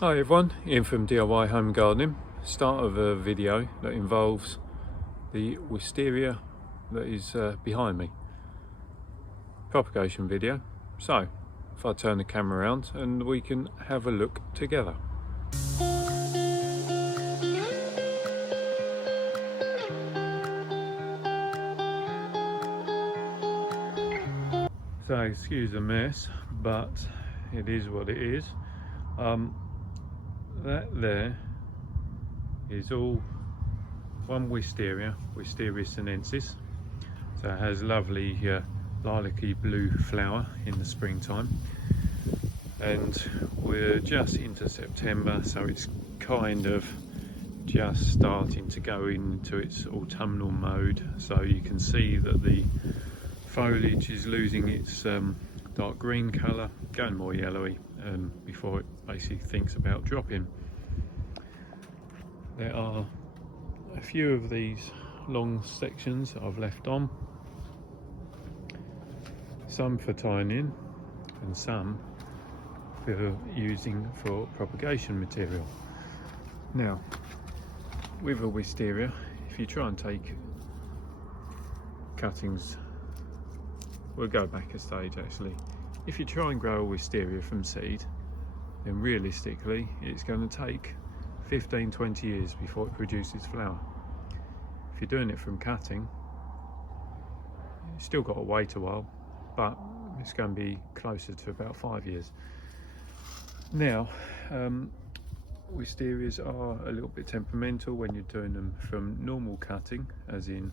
Hi everyone, Ian from DIY Home Gardening. Start of a video that involves the wisteria that is behind me. Propagation video. So, if I turn the camera around and we can have a look together. So, excuse the mess, but it is what it is. That there is all one wisteria, Wisteria sinensis. So it has lovely lilac-y blue flower in the springtime, and we're just into September, so it's kind of just starting to go into its autumnal mode. So you can see that the foliage is losing its dark green colour, going more yellowy before it basically thinks about dropping. There are a few of these long sections I've left on, some for tying in and some for using for propagation material. Now, with a wisteria, if you try and take cuttings, we'll go back a stage actually. If you try and grow a wisteria from seed, then realistically it's going to take 15-20 years before it produces flower. If you're doing it from cutting, you've still got to wait a while, but it's going to be closer to about 5 years. Now, wisterias are a little bit temperamental when you're doing them from normal cutting, as in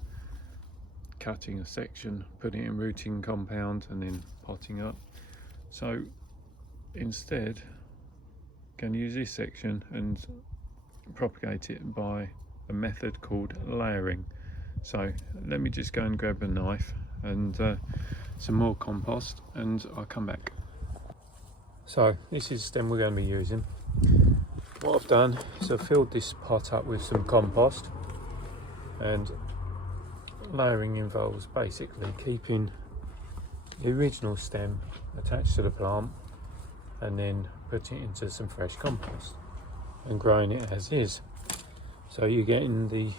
cutting a section, putting it in rooting compound and then potting up. So instead, going to use this section and propagate it by a method called layering. So let me just go and grab a knife and some more compost, and I'll come back. So this is the stem we're going to be using. What I've done is I've filled this pot up with some compost, and layering involves basically keeping the original stem attached to the plant and then putting it into some fresh compost and growing it as is. So you're getting the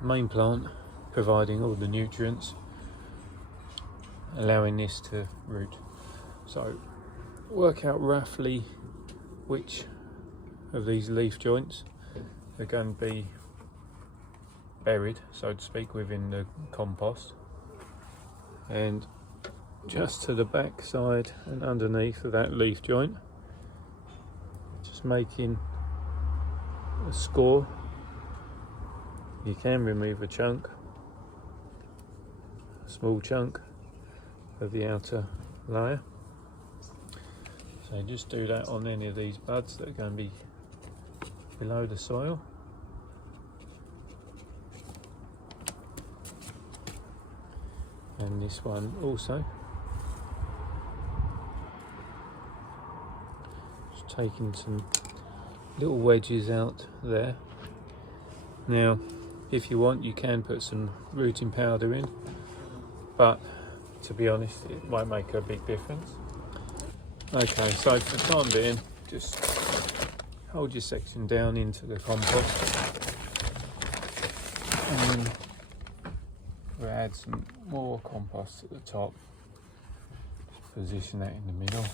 main plant providing all the nutrients, allowing this to root. So work out roughly which of these leaf joints are going to be buried, so to speak, within the compost, and just to the back side and underneath of that leaf joint, just making a score. You can remove a chunk, a small chunk of the outer layer. So just do that on any of these buds that are going to be below the soil. And this one also. Just taking some little wedges out there. Now, if you want, you can put some rooting powder in, but to be honest, it won't make a big difference. Okay, so for the time being, just hold your section down into the compost, and then we'll add some more compost at the top. Position that in the middle.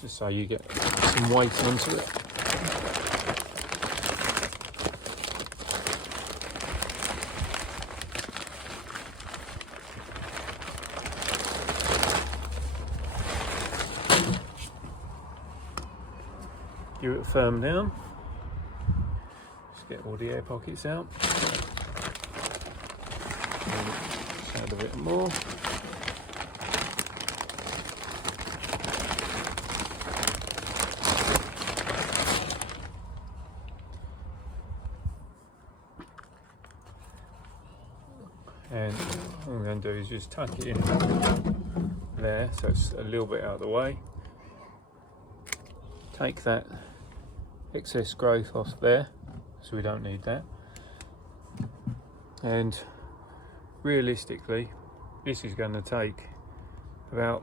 Just so you get some weight onto it. Give it a firm down. Just get all the air pockets out. And just add a bit more. And what I'm going to do is just tuck it in there, so it's a little bit out of the way. Take that excess growth off there, so we don't need that. And realistically, this is going to take about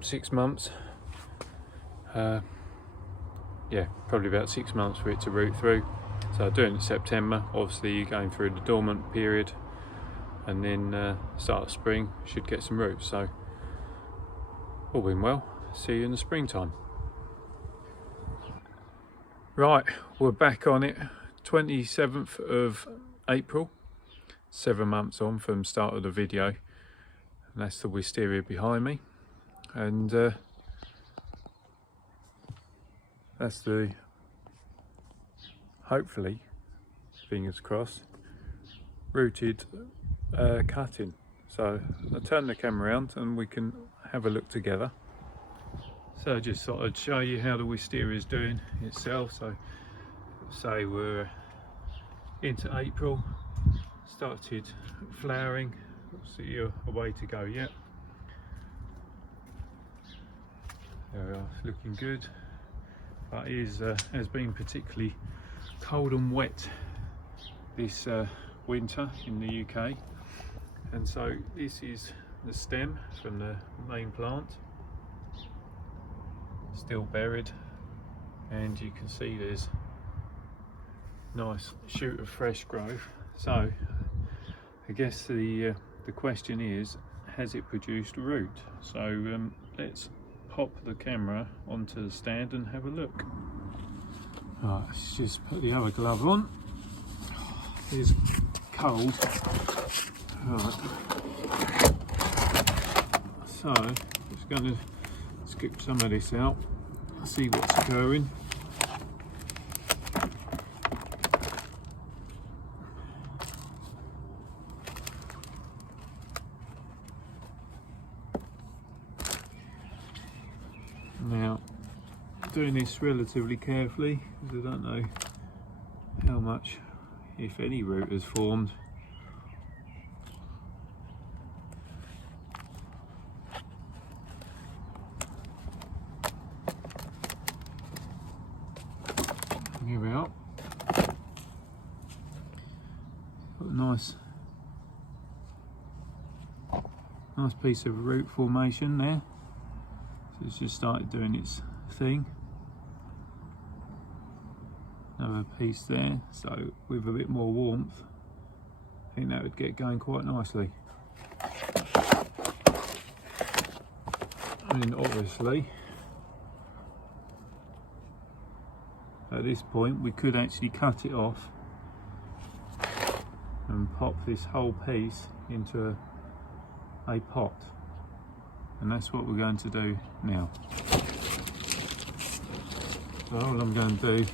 6 months. Yeah, probably about 6 months for it to root through. So doing it in September, obviously you're going through the dormant period, and then start of spring should get some roots. So all being well, see you in the springtime. Right, we're back on it. 27th of April, 7 months on from the start of the video, and that's the wisteria behind me, and that's the, hopefully, fingers crossed, rooted cutting. So I'll turn the camera around and we can have a look together. So I just thought I'd show you how the wisteria is doing itself. So say we're into April, started flowering, see a way to go yet. There we are, looking good, but it is, has been particularly cold and wet this winter in the UK, and so this is the stem from the main plant, still buried, and you can see there's nice shoot of fresh growth. So I guess the question is, has it produced root? So let's pop the camera onto the stand and have a look. Right, let's just put the other glove on. It's cold. Right. So just going to skip some of this out, see what's occurring. Now, doing this relatively carefully because I don't know how much, if any, root has formed. Here we are. Got a nice piece of root formation there. So it's just started doing its thing. Another piece there, so with a bit more warmth, I think that would get going quite nicely. And obviously, at this point, we could actually cut it off and pop this whole piece into a pot. And that's what we're going to do now. So all I'm going to do,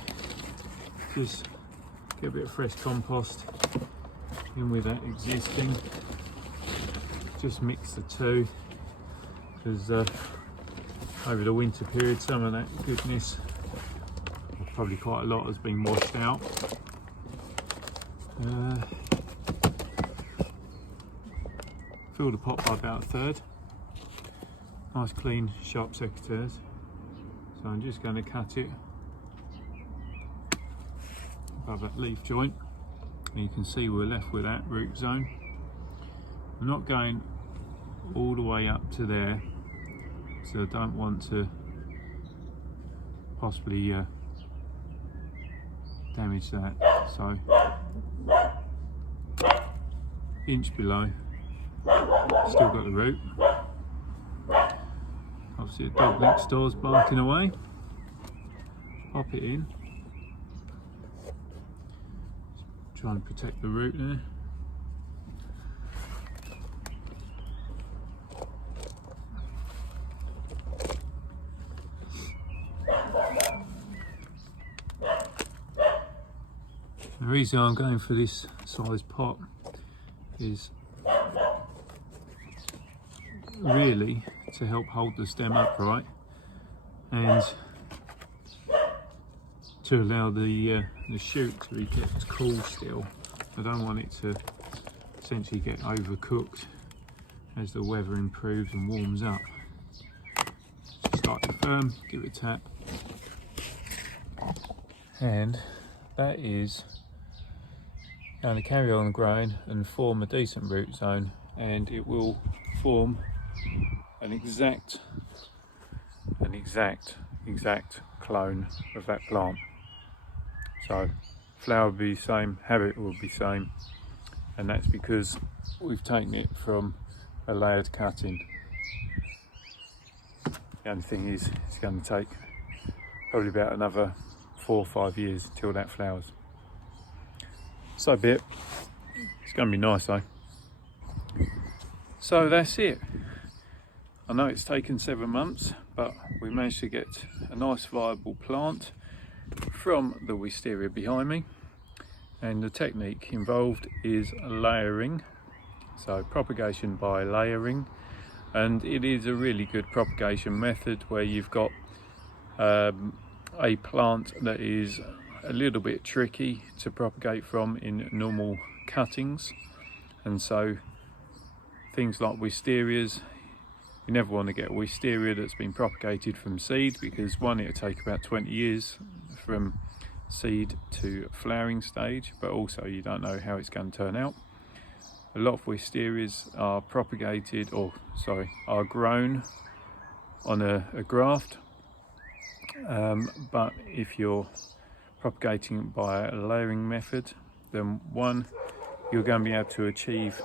just get a bit of fresh compost in with that existing. Just mix the two, because over the winter period, some of that goodness, probably quite a lot, has been washed out. Fill the pot by about a third. Nice clean sharp secateurs. So I'm just going to cut it above that leaf joint, and you can see we're left with that root zone. I'm not going all the way up to there, so I don't want to possibly damage that. So inch below, still got the root. Obviously the dog next door's barking away. Pop it in. Try and protect the root there. The reason I'm going for this size pot is really to help hold the stem upright and to allow the shoot to be kept cool still. I don't want it to essentially get overcooked as the weather improves and warms up. Just slightly firm, give it a tap, and that is going to carry on growing and form a decent root zone, and it will form an exact clone of that plant. So flower will be the same, habit will be the same, and that's because we've taken it from a layered cutting. The only thing is, it's going to take probably about another 4 or 5 years till that flowers. So be it. It's going to be nice though. So that's it. I know it's taken 7 months, but we managed to get a nice viable plant from the wisteria behind me. And the technique involved is layering, so propagation by layering, and it is a really good propagation method where you've got a plant that is a little bit tricky to propagate from in normal cuttings. And so things like wisterias, you never want to get a wisteria that's been propagated from seed, because one, it'll take about 20 years from seed to flowering stage, but also you don't know how it's going to turn out. A lot of wisterias are propagated, or sorry, are grown on a graft, but if you're propagating by a layering method, then one, you're going to be able to achieve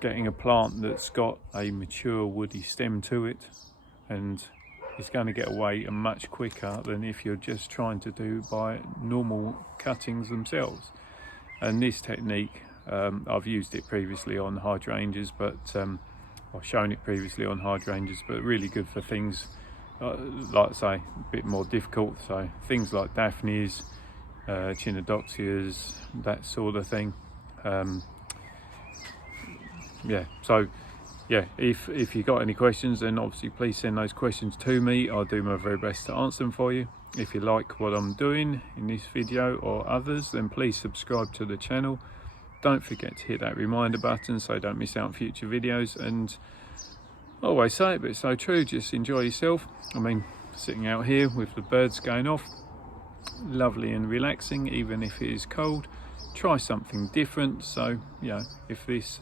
getting a plant that's got a mature woody stem to it, and it's going to get away much quicker than if you're just trying to do by normal cuttings themselves. And this technique, I've used it previously on hydrangeas, but I've shown it previously on hydrangeas, but really good for things like I say, a bit more difficult, so things like Daphnes, Chinodoxias, that sort of thing. Yeah, so yeah, if you've got any questions, then obviously please send those questions to me. I'll do my very best to answer them for you. If you like what I'm doing in this video or others, then please subscribe to the channel. Don't forget to hit that reminder button so you don't miss out on future videos. And I always say it, but it's so true, just enjoy yourself. I mean, sitting out here with the birds going off, lovely and relaxing, even if it is cold. Try something different. So, you know, if this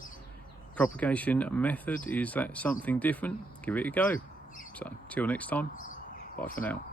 propagation method is that something different, give it a go. So till next time, bye for now.